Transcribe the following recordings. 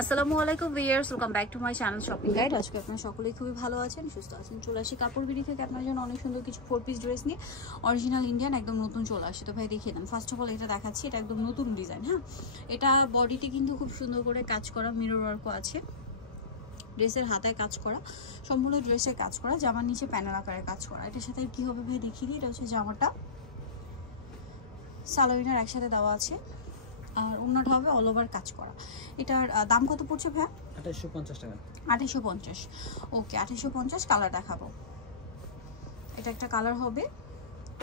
আসসালামু আলাইকুম viewers, welcome back to my channel shopping guide. আজকে আপনারা সকলেই খুবই ভালো আছেন, সুস্থ আছেন। চলে আসি কাপড় বিড়ি থেকে আপনার জন্য অনেক সুন্দর কিছু 4 পিস ড্রেস নিয়ে, অরিজিনাল ইন্ডিয়ান, একদম নতুন চলে আসে। তো ভাই দেখিয়ে দেন। ফার্স্ট অফ অল এটা দেখাচ্ছি, এটা একদম নতুন ডিজাইন। হ্যাঁ, এটা বডিটি কিন্তু খুব সুন্দর করে কাজ করা, মিরর ওয়ার্কও আছে। ড্রেসের হাতায় কাজ করা, সম্পূর্ণ ড্রেসের কাজ করা, জামার নিচে প্যানেল আকারে কাজ করা। এটার সাথে কি হবে ভাই দেখিয়ে দিই। এটা হচ্ছে জামাটা, সালোয়ার একসাথে দেওয়া আছে, আর অন্যটা হবে অল ওভার কাজ করা। এটার দাম কত পড়ছে ভাই? 2850 টাকা। 2850। ওকে, 2850। কালার দেখাবো। এটা একটা কালার হবে,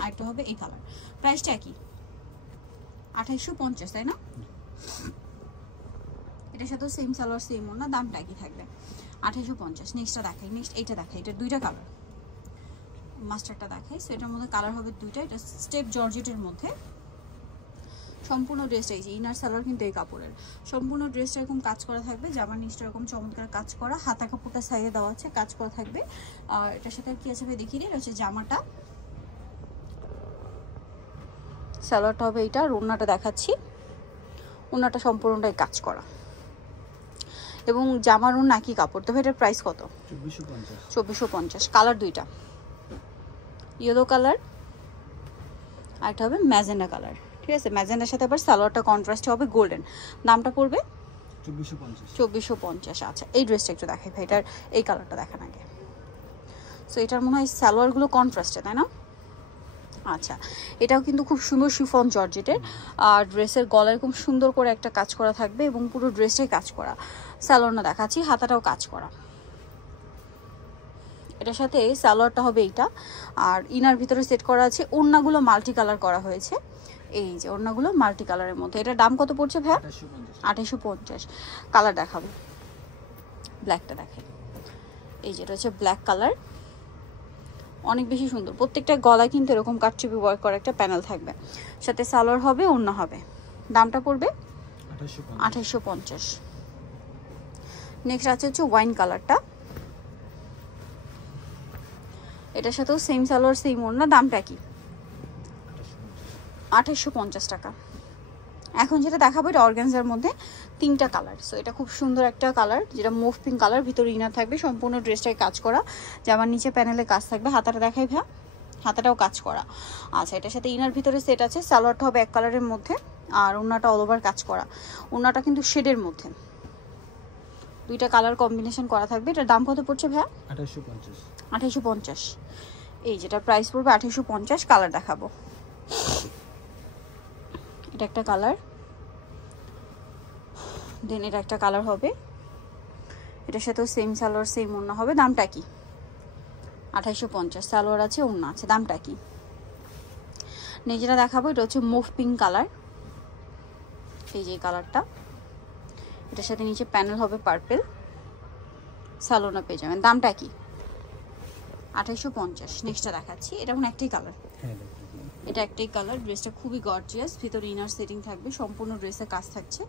আরেকটা হবে এই কালার। প্রাইসটা কি? 2850, তাই না? এটার সাথে সেম সালোয়ার সেম ওড়না, দামটা কি থাকবে? 2850। নেক্সটটা দেখাই, নেক্সট এইটা দেখাই। এটা দুইটা কালার, মাস্টারটা দেখাই। সো এটার মধ্যে কালার হবে দুইটা। এটা স্টেপ জর্জেটের মধ্যে সম্পূর্ণ ড্রেসটা, এই যে ইনার সালোয়ার কিন্তু এই কাপড়ের, সম্পূর্ণ ড্রেসটা এরকম কাজ করা থাকবে। জামার নিচটা এরকম চমৎকার কাজ করা, হাতা কাপড়টা সাইডে দেওয়া আছে, কাজ করা থাকবে। আর এটার সাথে কি আছে ভাই দেখিয়ে দিই। এটা হচ্ছে জামাটা, সালোয়ারটা হবে এইটা, আর ওড়নাটা দেখাচ্ছি। ওড়নাটা সম্পূর্ণটাই কাজ করা, এবং জামার ওড়না একই কাপড়। তো এটার প্রাইস কত? 2450। কালার দুইটা, ইয়েলো কালার আর একটা হবে ম্যাজেন্ডা কালার। ঠিক আছে, ম্যাজেন্ডার সাথে আবার সালোয়ারটা কন্ট্রাস্ট হবে গোল্ডেন। দামটা পড়বে 2450। আচ্ছা, এই ড্রেসটা একটু দেখাই ভাই, এটার এই কালারটা দেখান আগে। সো এটার মনে হয় সালোয়ারগুলো কন্ট্রাস্টে, তাই না? আচ্ছা, এটাও কিন্তু খুব সুন্দর শিফন জর্জেটের, আর ড্রেসের গলায় খুব সুন্দর করে একটা কাজ করা থাকবে, এবং পুরো ড্রেসটাই কাজ করা। সালোয়ারটা দেখাচ্ছি, হাতাটাও কাজ করা। এটার সাথে সালোয়ারটা হবে এইটা, আর ইনার ভিতরে সেট করা আছে। ওড়নাগুলো মাল্টি কালার করা হয়েছে, এই যে ওড়নাগুলো মাল্টি কালারের মধ্যে। এটার দাম কত পড়ছে ভাই? 2850। কালার দেখাবো, ব্ল্যাকটা দেখাই। এই যে এটা হচ্ছে ব্ল্যাক কালার, অনেক বেশি সুন্দর। প্রত্যেকটা গলায় কিন্তু এরকম কাটচুপি ওয়ার্ক করা একটা প্যানেল থাকবে, সাথে সালোয়ার হবে, ওড়না হবে। দামটা পড়বে 2850। নেক্সট আছে হচ্ছে ওয়াইন কালারটা, এটার সাথেও সেম সালোয়ার সেম ওড়না, দামটা কি? 2850 টাকা। এখন যেটা দেখাবো এটা অর্গানজার মধ্যে, তিনটা কালার। সো এটা খুব সুন্দর একটা কালার, যেটা মুভ পিঙ্ক কালার, ভিতরে ইনার থাকবে, সম্পূর্ণ ড্রেসটাই কাজ করা। জামার নিচে প্যানেলে কাজ থাকবে, হাতাটা দেখাই ভাই, হাতাটাও কাজ করা। আচ্ছা, এটার সাথে ইনার ভিতরে সেট আছে। সালোয়ারটা হবে এক কালারের মধ্যে, আর ওড়নাটা অল ওভার কাজ করা। ওড়নাটা কিন্তু শেডের মধ্যে, দুইটা কালার কম্বিনেশন করা থাকবে। এটার দাম কত পড়ছে ভাই? 2850। এই যেটা প্রাইস পড়বে 2850। কালার দেখাবো, এটা একটা কালার, দেন এটা একটা কালার হবে। এটার সাথেও সেম সালোয়ার সেম ওড়না হবে। দামটা কি? 2850। সালোয়ার আছে, ওড়না আছে। দামটা কি? যেটা দেখাবো এটা হচ্ছে মুভ পিঙ্ক কালার, এই যে কালারটা। এটার সাথে নিচে প্যানেল হবে পার্পেল, সালোয়ার পেয়ে যাবেন। দামটা কি? 2850। নেক্সটটা দেখাচ্ছি, এটা এখন একটাই কালার, এটা একটাই কালার। ড্রেসটা খুবই গর্জিয়াস, ভিতরে ইনার সেটিং থাকবে, সম্পূর্ণ ড্রেসে কাজ থাকছে,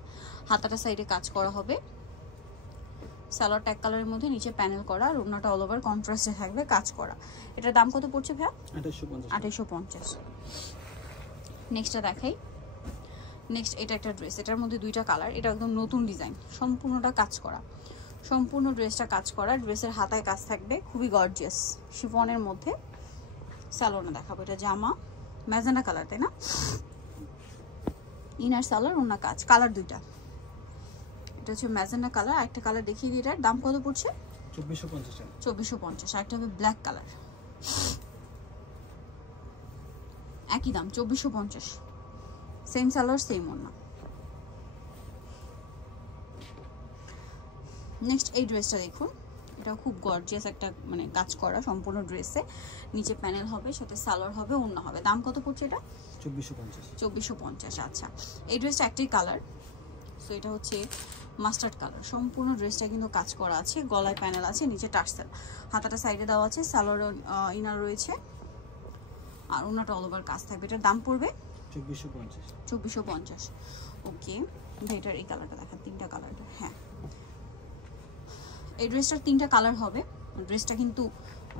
হাতাটা সাইডে কাজ করা হবে। সালোয়ারটা এক কালারের মধ্যে, নিচে প্যানেল করা, আর ওড়নাটা অল ওভার কন্ট্রাস্টে থাকবে, কাজ করা। এটার দাম কত পড়ছে ভাই? 2850। নেক্সটটা দেখাই। নেক্সট এটা একটা ড্রেস, এটার মধ্যে দুইটা কালার। এটা একদম নতুন ডিজাইন, সম্পূর্ণটা কাজ করা, সম্পূর্ণ ড্রেসটা কাজ করা। ড্রেসের হাতায় কাজ থাকবে, খুবই গর্জিয়াস শিফনের মধ্যে। সালোয়ারটা দেখাবো, এটা জামা ম্যাজেন্ডা কালার, তাই না? ইনার সালোয়ার, ওড়না কাজ। কালার দুইটা, এটা হচ্ছে ম্যাজেন্ডা কালার, আরেকটা কালার দেখিয়ে দিই। এটার দাম কত পড়ছে? 2450। আরেকটা হবে ব্ল্যাক কালার, একই দাম 2450। সেম সালোয়ার সেম ওড়না। নেক্সট এই ড্রেসটা দেখুন, এটা খুব গর্জিয়াস একটা মানে কাজ করা সম্পূর্ণ ড্রেসে, নিচে প্যানেল হবে, সাথে সালোয়ার হবে, ওড়না হবে। দাম কত পড়ছে এটা? 2450। আচ্ছা, এই ড্রেসটা একটাই কালার। সো এটা হচ্ছে মাস্টার্ড কালার, সম্পূর্ণ ড্রেসটা কিন্তু কাজ করা আছে, গলায় প্যানেল আছে, নিচে টার্সেল, হাতাটা সাইডে দেওয়া আছে, সালোয়ার ইনার রয়েছে, আর ওড়নাটা অল ওভার কাজ থাকবে। এটার দাম পড়বে 2450। ওকে, এটার এই কালারটা দেখা, তিনটা কালার। হ্যাঁ, এই ড্রেসটার তিনটা কালার হবে। ড্রেসটা কিন্তু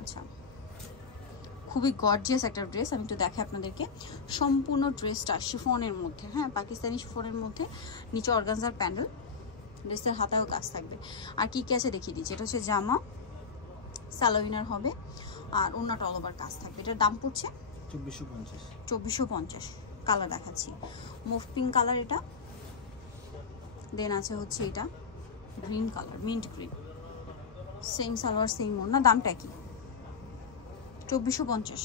আচ্ছা খুবই গর্জিয়াস একটা ড্রেস, আমি একটু দেখাই আপনাদেরকে। সম্পূর্ণ ড্রেসটা শিফনের মধ্যে, হ্যাঁ পাকিস্তানি শিফনের মধ্যে, নিচে অর্গানজার প্যান্ডেল, ড্রেসের হাতাও কাজ থাকবে। আর কি কি আছে দেখিয়ে দিচ্ছি। এটা হচ্ছে জামা, সালোয়ার হবে, আর ওড়নাটা অল ওভার কাজ থাকবে। এটার দাম পড়ছে 2450। 2450। কালার দেখাচ্ছি, মুভ পিঙ্ক কালার এটা, দেন আছে হচ্ছে এটা green colour, mint green, same salwar same ওড়না, দামটা কি 2450।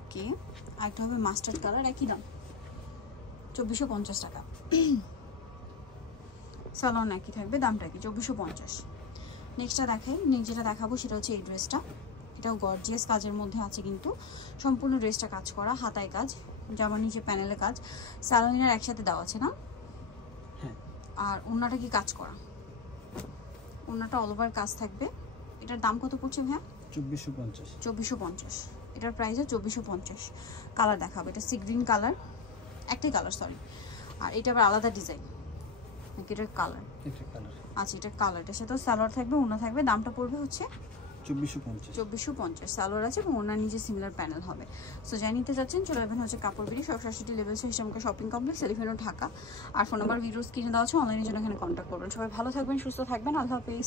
ওকে, আরেকটা হবে মাস্টার্ড কালার, একই দাম 2450 টাকা। সালোয়ার একই থাকবে, দামটা কি 2450। নেক্সটটা দেখাই, যেটা দেখাবো সেটা হচ্ছে এই ড্রেসটা। এটাও গর্জিয়াস কাজের মধ্যে আছে, কিন্তু সম্পূর্ণ ড্রেসটা কাজ করা, হাতায় কাজ, জামার নিচে প্যানেলে কাজ, সালোয়ার একসাথে দেওয়া আছে না? হ্যাঁ। আর ওড়নাটা কি কাজ করা? ওড়নাটা অল ওভার কাজ থাকবে। এটার দাম কত পড়ছে ভাইয়া? 2450। 2450। এটার প্রাইস 2450। কালার দেখাবো, এটা সি গ্রিন কালার, একটাই কালার সরি। আর এটা আবার আলাদা ডিজাইন নাকি এটার কালার? এটা কালার। আচ্ছা, এটা কালারটা সাথে সালোয়ার থাকবে, ওড়না থাকবে, দামটা পড়বে হচ্ছে 2450। 2450। সালোয়ার আছে এবং ওনার নিচে সিমিলার প্যানেল হবে। সো যাই নিতে যাচ্ছেন চলে যাবেন হচ্ছে কাপড় বিড়ি 67 লেভেল হিসামকে শপিং কমপ্লেক্স, এলিফেন্ট ঢাকা। আর ফোন নাম্বার ভিডিও স্ক্রিনে দেওয়া আছে, অনলাইনের জন্য এখানে কন্ট্যাক্ট করবেন। সবাই ভালো থাকবেন, সুস্থ থাকবেন, আল্লাহ হাফেজ।